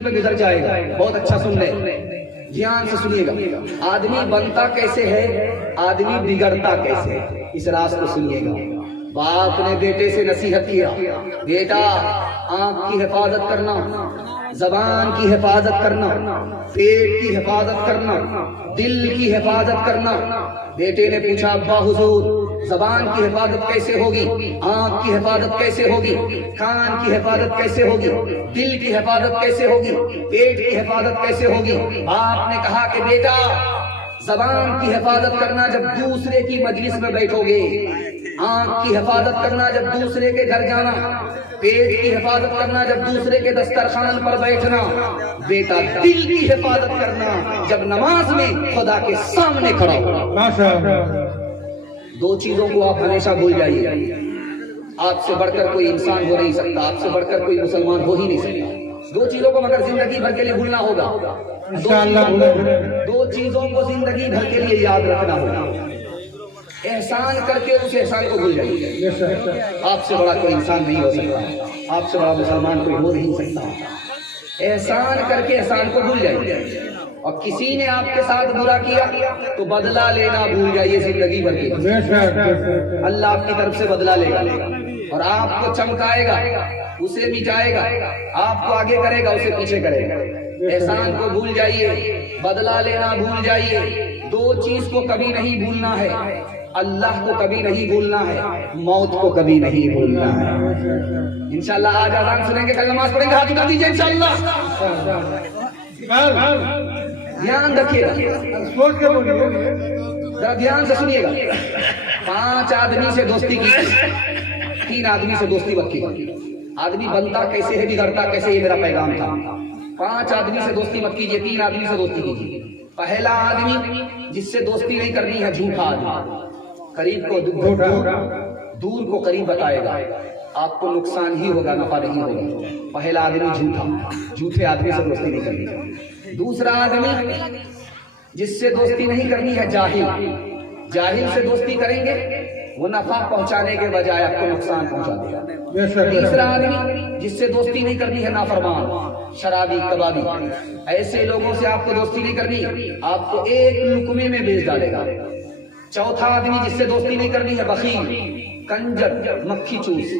میں گزر جائے گا. بہت اچھا سن لیں, دھیان سے سنیے گا. آدمی بنتا کیسے ہے, آدمی بگڑتا کیسے ہے, اس راز کو سنیے گا. باپ نے بیٹے سے نصیحت کیا, بیٹا آنکھ کی حفاظت کرنا, زبان کی حفاظت کرنا, پیٹ کی حفاظت کرنا, دل کی حفاظت کرنا. بیٹے نے پوچھا, ابا حضور زبان کی حفاظت کیسے ہوگی, آنکھ کی حفاظت کیسے ہوگی, کان کی حفاظت کیسے ہوگی, دل کی حفاظت کیسے ہوگی, پیٹ کی حفاظت کیسے ہوگی؟ آپ نے کہا کہ بیٹا زبان کی حفاظت کرنا جب دوسرے کی مجلس میں بیٹھو گے, آنکھ کی حفاظت کرنا جب دوسرے کے گھر جانا, پیٹ کی حفاظت کرنا جب دوسرے کے دسترخوان پر بیٹھنا, بیٹا دل کی حفاظت کرنا جب نماز میں خدا کے سامنے کھڑا ہو. دو چیزوں کو آپ ہمیشہ بھول جائیے. آپ سے بڑھ کر کوئی انسان ہو نہیں سکتا, آپ سے بڑھ کر کوئی مسلمان ہو ہی نہیں سکتا. دو چیزوں کو مگر زندگی بھر کے لیے بھولنا ہوگا. دو چیزوں کو زندگی بھر کے لیے یاد رکھنا ہوگا. احسان کر کے اس احسان کو بھول جائیے. آپ سے بڑا کوئی انسان نہیں ہو سکتا, آپ سے بڑا مسلمان کوئی ہو نہیں سکتا. احسان کر کے احسان کو بھول جائیے. اور کسی نے آپ کے ساتھ برا کیا تو بدلہ لینا بھول جائیے زندگی بھر کے. اللہ آپ کی طرف سے بدلہ لے گا اور آپ کو چمکائے گا, اسے مٹائے گا, آپ کو آگے کرے گا, اسے پیچھے کرے گا. احسان کو بھول جائیے, بدلہ لینا بھول جائیے. دو چیز کو کبھی نہیں بھولنا ہے, اللہ کو کبھی نہیں بھولنا ہے, موت کو کبھی نہیں بھولنا ہے. انشاءاللہ آج اذان سنیں گے, کل نماز پڑھیں گے, ہاتھ اٹھا دیجیے انشاءاللہ. دھیان رکھیے گا, سوچ کے بولیے, ذرا دھیان سے سنیے گا. 5 آدمی سے دوستی کی, 3 آدمی سے دوستی مت کیجیے. آدمی بنتا کیسے ہے, بگڑتا کیسے, یہ میرا پیغام تھا. 5 آدمی سے دوستی مت کیجیے, 3 آدمی سے دوستی کیجیے. پہلا آدمی جس سے دوستی نہیں کرنی ہے, جھوٹا آدمی. قریب کو دور کو قریب بتائے گا, آپ کو نقصان ہی ہوگا, نفع نہیں ہوگا. پہلا آدمی جھوٹا, جھوٹے آدمی سے دوستی نہیں کرنی. دوسرا آدمی جس سے دوستی نہیں کرنی ہے, جاہل. جاہل سے دوستی کریں گے وہ نفع پہنچانے کے بجائے آپ کو نقصان پہنچا دے گا. تیسرا آدمی جس سے دوستی نہیں کرنی ہے, نافرمان, شرابی, کبابی. ایسے لوگوں سے آپ کو دوستی نہیں کرنی, آپ کو ایک لقمے میں بیچ ڈالے گا. چوتھا آدمی جس سے دوستی نہیں کرنی ہے, بخیل, کنجر, مکھی چوس.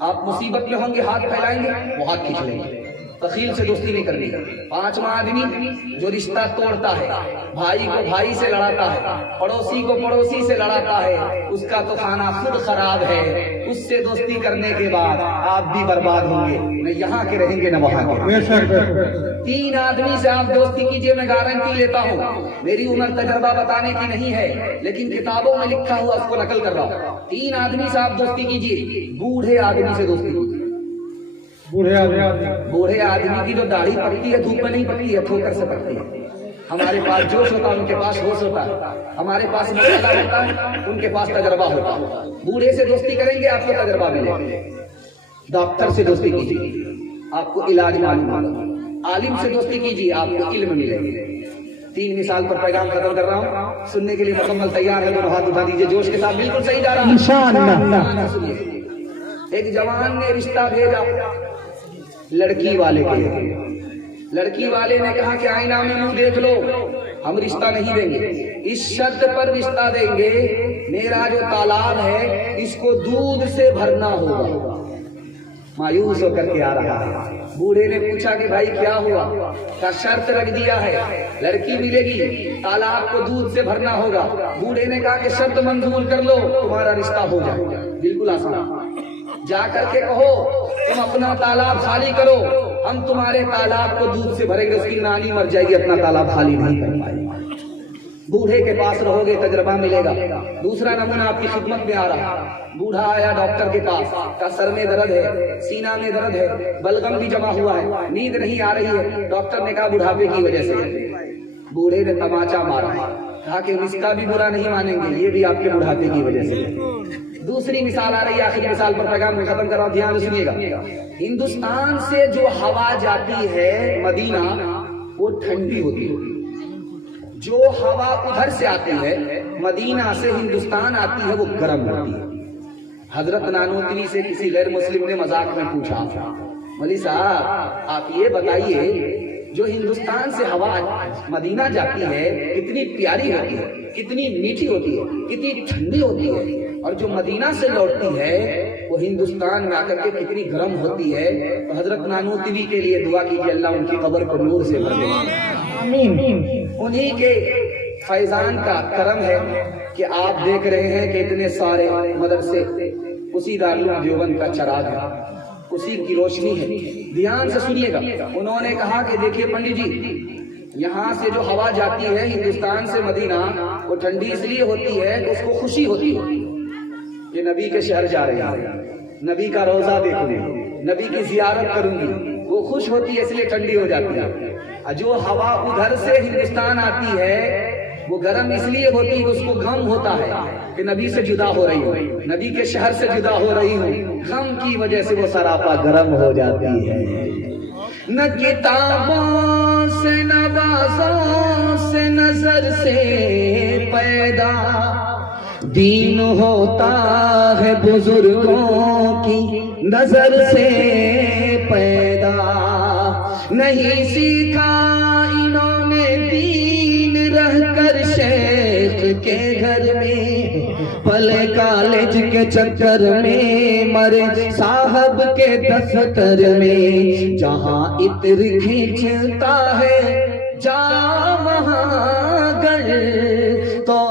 آپ مصیبت میں ہوں گے, ہاتھ پھیلائیں گے, وہ ہاتھ کھینچ لیں گے. بخیل سے دوستی نہیں کرنی. 5واں آدمی جو رشتہ توڑتا ہے, بھائی کو بھائی سے لڑاتا ہے, پڑوسی کو پڑوسی سے لڑاتا ہے, اس کا تو کھانا خود خراب ہے. اس سے دوستی کرنے کے بعد آپ بھی برباد ہوں گے, نہ یہاں کے رہیں گے نہ وہاں کے. 3 آدمی سے آپ دوستی کیجئے, میں گارنٹی لیتا ہوں. میری عمر تجربہ بتانے کی نہیں ہے, لیکن کتابوں میں لکھا ہوا اس کو نقل کر رہا ہوں. 3 آدمی سے آپ دوستی کیجئے. بوڑھے آدمی سے دوستی کیجئے. بوڑھے آدمی کی جو داڑھی پڑتی ہے, دھوپ میں نہیں پڑتی ہے, ٹھوکر سے پڑتی ہے. ہمارے پاس جوش ہوتا ہے, ان کے پاس ہوش ہوتا ہے. ہمارے پاس مسئلہ ہوتا ہے, ان کے پاس تجربہ ہوتا ہے. بوڑھے سے دوستی کریں گے, آپ کو تجربہ ملے گا. ڈاکٹر سے دوستی کیجیے, آپ کو علاج معلوم ہوگا. عالم سے دوستی کیجیے, آپ کو علم ملے گا. 3 مثال پر پیغام ختم کر رہا ہوں. سننے کے لیے مکمل تیار ہے, دونوں ہاتھ اٹھا دیجیے, جوش کے ساتھ. بالکل صحیح جا رہا ہے انشاءاللہ. ایک جوان نے رشتہ بھیجا لڑکی والے کے لیے. لڑکی والے نے کہا کہ آئینہ میں منہ دیکھ لو, ہم رشتہ نہیں دیں گے, اس شرط پر رشتہ دیں گے میرا جو تالاب ہے اس کو دودھ سے بھرنا ہوگا. مایوس ہو کر کے آ رہا ہے. بوڑھے نے پوچھا کہ بھائی کیا ہوا؟ کا شرط رکھ دیا ہے, لڑکی ملے گی, تالاب کو دودھ سے بھرنا ہوگا. بوڑھے نے کہا کہ شرط منظور کر لو, تمہارا رشتہ ہو جائے گا. بالکل آسان. جا کر کے کہو تم اپنا تالاب خالی کرو, ہم تمہارے تالاب کو دودھ سے بھریں گے. اس کی نانی مر جائے گی, اپنا تالاب خالی نہیں کر پائے گا. بوڑھے کے پاس رہو گے, تجربہ ملے گا. دوسرا نمونہ آپ کی خدمت میں آ رہا. بوڑھا آیا ڈاکٹر کے پاس, کا سر میں درد ہے, سینہ میں درد ہے, بلغم بھی جمع ہوا ہے, نیند نہیں آ رہی ہے. ڈاکٹر نے کہا بڑھاپے کی وجہ سے. بوڑھے نے تماچا مارا, کہا کہ اس کا بھی برا نہیں مانیں گے, یہ بھی آپ کے بڑھاپے کی وجہ سے. دوسری مثال آ رہی ہے, آخری مثال پر پیغام میں ختم کر رہا ہوں, دھیان سے سنیے گا. ہندوستان سے جو ہوا جاتی ہے مدینہ, وہ ٹھنڈی ہوتی ہے. جو ہوا ادھر سے آتی ہے مدینہ سے ہندوستان آتی ہے, وہ گرم ہوتی ہے. حضرت نانوتری سے کسی غیر مسلم نے مذاق میں پوچھا مولوی صاحب آپ یہ بتائیے جو ہندوستان سے ہوا مدینہ جاتی ہے کتنی پیاری ہوتی ہے، کتنی میٹھی ہوتی ہے، کتنی ٹھنڈی ہوتی ہے، اور جو مدینہ سے لوٹتی ہے وہ ہندوستان میں آ کر کے کتنی گرم ہوتی ہے۔ تو حضرت نانوتوی کے لیے دعا کیجیے اللہ ان کی قبر کو نور سے بھر دے، آمین۔ انہی کے فیضان کا کرم ہے کہ آپ دیکھ رہے ہیں کہ اتنے سارے مدرسے اسی دارالعلوم دیوبند کا چراغ ہے، اسی کی روشنی ہے۔ دھیان سے سنیے گا، انہوں نے کہا کہ دیکھیے پنڈت جی، یہاں سے جو ہوا جاتی ہے ہندوستان سے مدینہ وہ ٹھنڈی اس لیے ہوتی ہے کہ اس کو خوشی ہوتی ہے کہ نبی کے شہر جا رہے ہیں، نبی کا روضہ دیکھوں گی، نبی کی زیارت کروں گی، وہ خوش ہوتی ہے اس لیے ٹھنڈی ہو جاتی ہے۔ جو ہوا ادھر سے ہندوستان آتی ہے وہ گرم اس لیے ہوتی ہے کہ اس کو غم ہوتا ہے کہ نبی سے جدا ہو رہی ہوں، نبی کے شہر سے جدا ہو رہی ہوں، غم کی وجہ سے وہ سراپا گرم ہو جاتی ہے۔ نہ کتابوں سے نہ بازوں سے نظر سے پیدا دین ہوتا ہے، بزرگوں کی نظر سے پیدا نہیں سیکھا انہوں نے دین رہ کر شیخ کے گھر میں، پلے کالج کے چکر میں، مرے صاحب کے دفتر میں، جہاں عطر کھینچتا ہے جا وہاں گر